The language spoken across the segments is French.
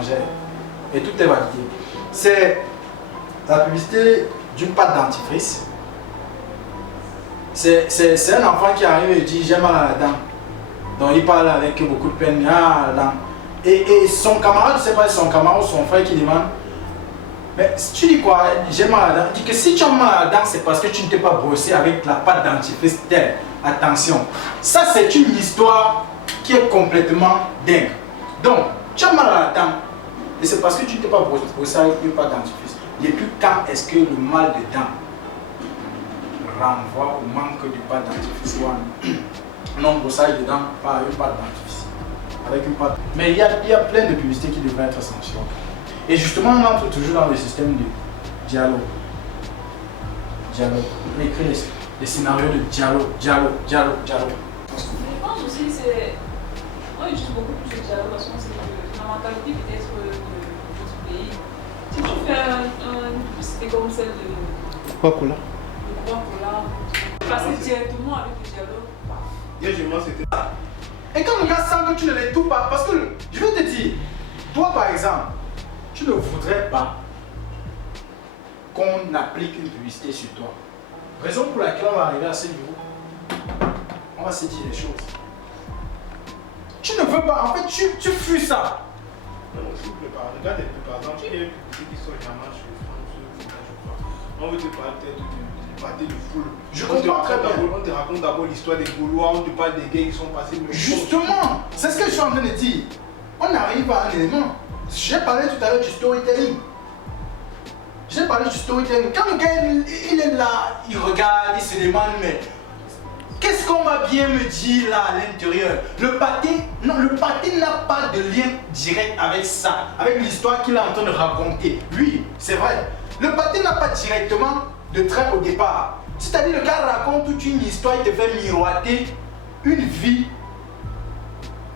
étrangère. Et tout est validé. C'est la publicité d'une pâte dentifrice. C'est un enfant qui arrive et dit j'ai mal à la dent. Donc il parle avec beaucoup de peine, ah la dent. Et son camarade, je ne sais pas si son camarade ou son frère qui demande, mais tu dis quoi, j'ai mal à la dent. Il dit que si tu as mal à la dent, c'est parce que tu ne t'es pas brossé avec la pâte dentifrice telle. Attention, ça c'est une histoire qui est complètement dingue. Donc, tu as mal à la dent, et c'est parce que tu ne t'es pas brossé avec une pâte dentifrice. Depuis quand est-ce que le mal de dents renvoie au manque de pâte dentifrice ou un non-brossage de dents par une pâte dentifrice avec une pâte. Mais il y a plein de publicités qui devraient être sanctionnées. Et justement, on entre toujours dans le système de dialogue. On écrit les scénarios de dialogue. Je pense aussi c'est. On utilise beaucoup plus de dialogue parce que c'est la mentalité peut-être de notre pays. Si tu fais une publicité comme celle de Coca-Cola. Tu passes directement avec le dialogue. C'était ça. Et quand le gars sent que tu ne l'étouffes pas, parce que je vais te dire, toi par exemple, tu ne voudrais pas qu'on applique une publicité sur toi. Raison pour laquelle on va arriver à ce niveau. On va se dire les choses. Tu ne veux pas, en fait, tu fuis ça. Non, s'il vous plaît, regarde un peu, par exemple, il y a une publicité qui sort jamais sur France, je crois. On veut te parler de pâté de foule. Je comprends très bien. On te raconte d'abord l'histoire des Gaulois, on te parle des gays qui sont passés. Justement, c'est ce que je suis en train de dire. On arrive à un élément. J'ai parlé tout à l'heure du storytelling. J'ai parlé du storytelling. Quand le gars il est là, il regarde, il se demande, mais qu'est-ce qu'on va bien me dire là à l'intérieur? Le pâté n'a pas de lien direct avec ça, avec l'histoire qu'il est en train de raconter. Oui, c'est vrai. Le pâté n'a pas directement de trait au départ. C'est-à-dire le gars raconte toute une histoire, il te fait miroiter une vie.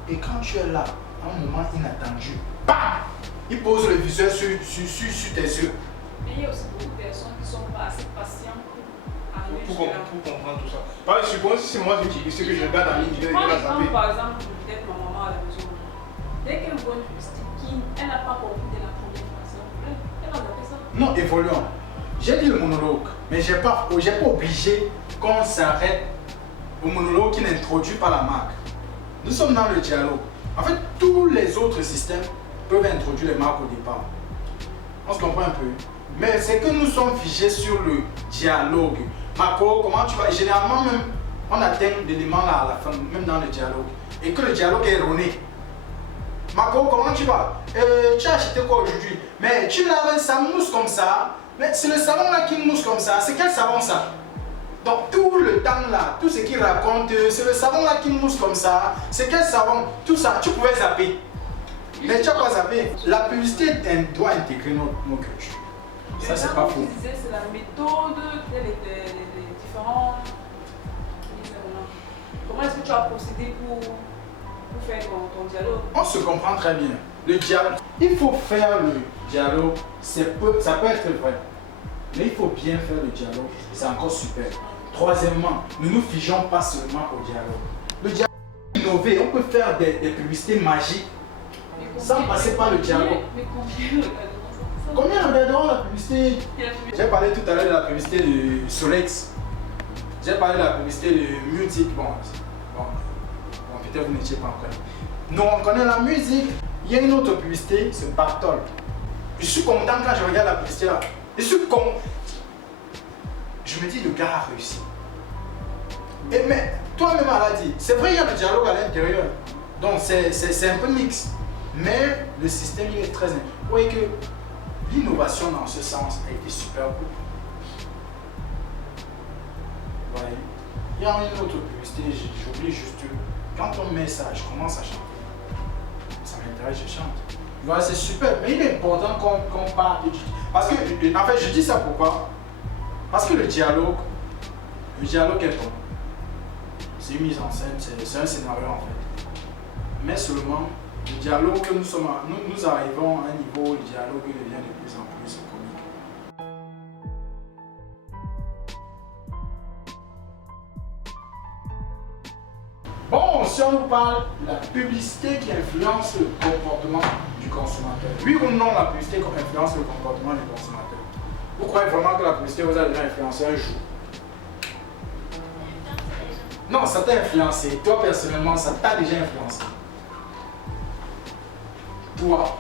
Et quand tu es là, à un moment inattendu, bam, il pose le visuel sur tes yeux. Mais il y a aussi beaucoup de personnes qui ne sont pas assez patientes pour comprendre tout ça. Par exemple, supposons si c'est moi qui utilise ce que je regarde en ligne, je vais la taper. Par exemple, peut-être ma maman à la maison. Dès qu'elle voit une publicité elle n'a pas compris de la première fois, c'est un problème. Elle va zapper ça. Non, évoluons. J'ai dit le monologue, mais je n'ai pas obligé qu'on s'arrête au monologue qui n'introduit pas la marque. Nous sommes dans le dialogue. En fait, tous les autres systèmes peuvent introduire les marques au départ. On se comprend un peu. Mais c'est que nous sommes figés sur le dialogue. Marco, comment tu vas? Généralement, même, on atteint l'élément là à la fin, même dans le dialogue. Et que le dialogue est erroné. Marco, comment tu vas? Tu as acheté quoi aujourd'hui? Mais tu laves ça mousse comme ça. Mais c'est le savon là qui mousse comme ça. C'est quel savon ça? Donc tout le temps là, tout ce qu'il raconte, c'est le savon là qui mousse comme ça. C'est quel savon? Tout ça, tu pouvais zapper. Mais tu n'as pas zappé. La publicité doit intégrer nos cultures. Ça, c'est pas faux. C'est la méthode, les différents. Comment est-ce que tu as procédé pour faire ton dialogue? On se comprend très bien. Le dialogue, il faut faire le dialogue, ça peut être vrai. Mais il faut bien faire le dialogue, c'est encore super. Troisièmement, ne nous figeons pas seulement au dialogue. Le dialogue est innové, on peut faire des publicités magiques sans passer par le dialogue. Mais Combien regarderont la publicité? J'ai parlé tout à l'heure de la publicité de Solex. J'ai parlé de la publicité de musique. Bon, peut-être vous n'étiez pas encore. Nous, on connaît la musique. Il y a une autre publicité, c'est Bartol. Je suis content quand je regarde la publicité là. Je suis content. Je me dis, le gars a réussi. Mais toi-même, elle a dit, c'est vrai, il y a le dialogue à l'intérieur. Donc, c'est un peu mix. Mais le système, il est très... Vous voyez que l'innovation dans ce sens a été super cool. Ouais. Il y a une autre publicité, j'oublie juste. Quand on met ça, je commence à chanter. Ça m'intéresse, je chante. Voilà, c'est super. Mais il est important qu'on parle. Parce que, en fait, je dis ça pourquoi? Parce que le dialogue est bon. C'est une mise en scène, c'est un scénario en fait. Mais seulement, le dialogue que nous arrivons à un niveau où le dialogue devient de plus en plus comique. Bon, si on nous parle de la publicité qui influence le comportement du consommateur, oui ou non la publicité influence le comportement du consommateur? Vous croyez vraiment que la publicité vous a déjà influencé un jour? Non, ça t'a influencé. Toi personnellement, ça t'a déjà influencé. Toi,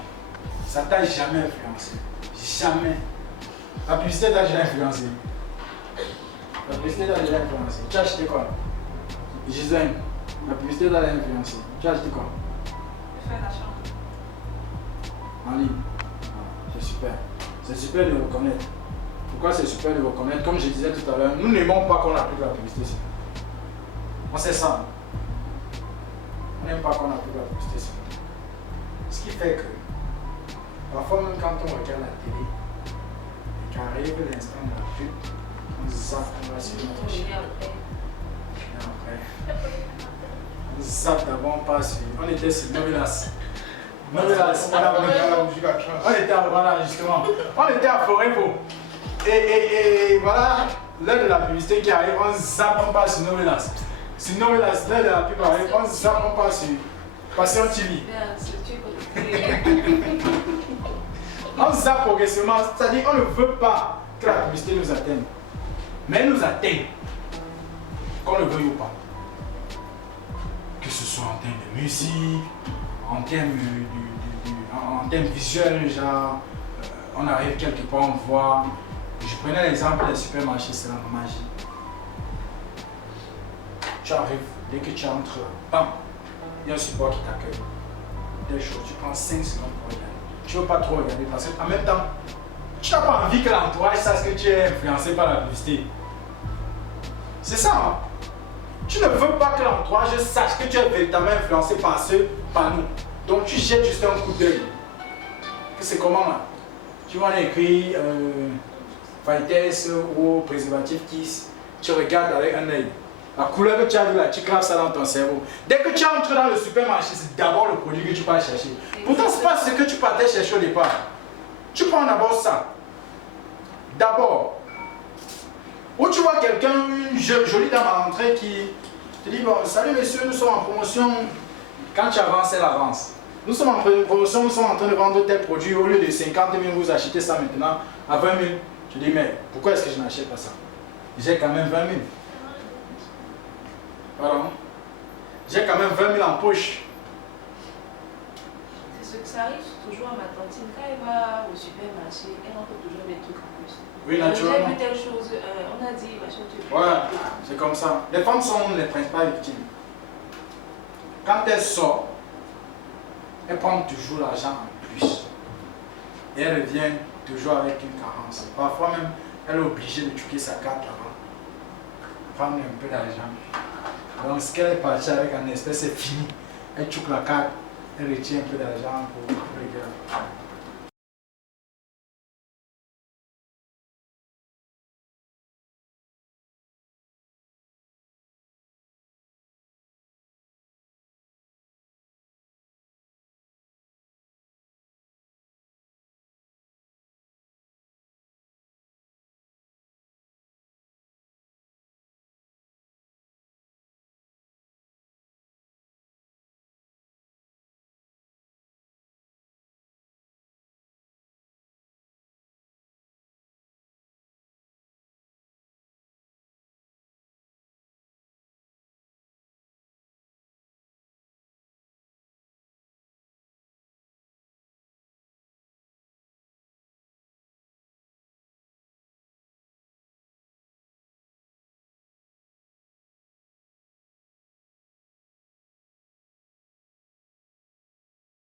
ça t'a jamais influencé. Jamais. La publicité t'a déjà influencé. La publicité t'a déjà influencé. Tu as acheté quoi? Gisèle, la publicité t'a déjà influencé. Tu as acheté quoi? Je fais l'achat. En ligne. C'est super. C'est super de reconnaître. Pourquoi c'est super de reconnaître? Comme je disais tout à l'heure, nous n'aimons pas qu'on applique la publicité. On sait ça. On n'aime pas qu'on applique la publicité. Ce qui fait que, parfois même quand on regarde la télé, et qu'arrive l'instant de la pub, on zappe, on va sur notre chaîne. Et après, on zappe d'abord, on passe sur. On était sur Novelas. Novelas, on était à voilà, justement. On était à Forevo. Et voilà, l'heure de la publicité qui arrive, on zappe, on passe sur Novelas. Sur Novelas, l'heure de la pub arrive, on zappe, on passe sur Passion TV. On zappe progressivement, c'est-à-dire on ne veut pas que la publicité nous atteigne. Mais elle nous atteigne, qu'on le veuille ou pas. Que ce soit en termes de musique, en termes visuels, genre, on arrive quelque part, on voit. Je prenais l'exemple des supermarchés, c'est la magie. Tu arrives, dès que tu entres là, bam, il y a un support qui t'accueille. Des choses, tu prends 5 secondes pour regarder. Tu ne veux pas trop regarder parce qu'en même temps, tu n'as pas envie que l'entourage sache que tu es influencé par la publicité. C'est ça, hein? Tu ne veux pas que l'entourage sache que tu es véritablement influencé par ceux, par nous. Donc tu jettes juste un coup d'œil. Que c'est comment là? Tu vois, on a écrit Vitesse ou préservatif Kiss. Tu regardes avec un œil. La couleur que tu as vue là, tu craves ça dans ton cerveau. Dès que tu entres dans le supermarché, c'est d'abord le produit que tu vas chercher. Pourtant, ce n'est pas ce que tu partais chercher au départ. Tu prends d'abord ça. D'abord. Ou tu vois quelqu'un, une jolie dame à l'entrée qui te dit, bon, salut monsieur, nous sommes en promotion. Quand tu avances, elle avance. Nous sommes en promotion, nous sommes en train de vendre tel produit. Au lieu de 50 000, vous achetez ça maintenant à 20 000. Je dis, mais pourquoi est-ce que je n'achète pas ça? J'ai quand même 20 000. Pardon? J'ai quand même 20 000 en poche. C'est ce que ça arrive toujours à ma tantine. Quand elle va au supermarché, elle en fait toujours des trucs en plus. Oui, naturellement. J'ai vu telle chose, on a dit, machin, tu fais. Ouais, c'est comme ça. Les femmes sont les principales victimes. Quand elles sortent, elles prennent toujours l'argent en plus. Et elles reviennent toujours avec une carence. Parfois même, elle est obligée de tuer sa carte avant. Prendre un peu d'argent. Donc ce qu'elle est partie avec en espèce, c'est fini. Elle choque la carte, elle retient un peu d'argent pour le gars.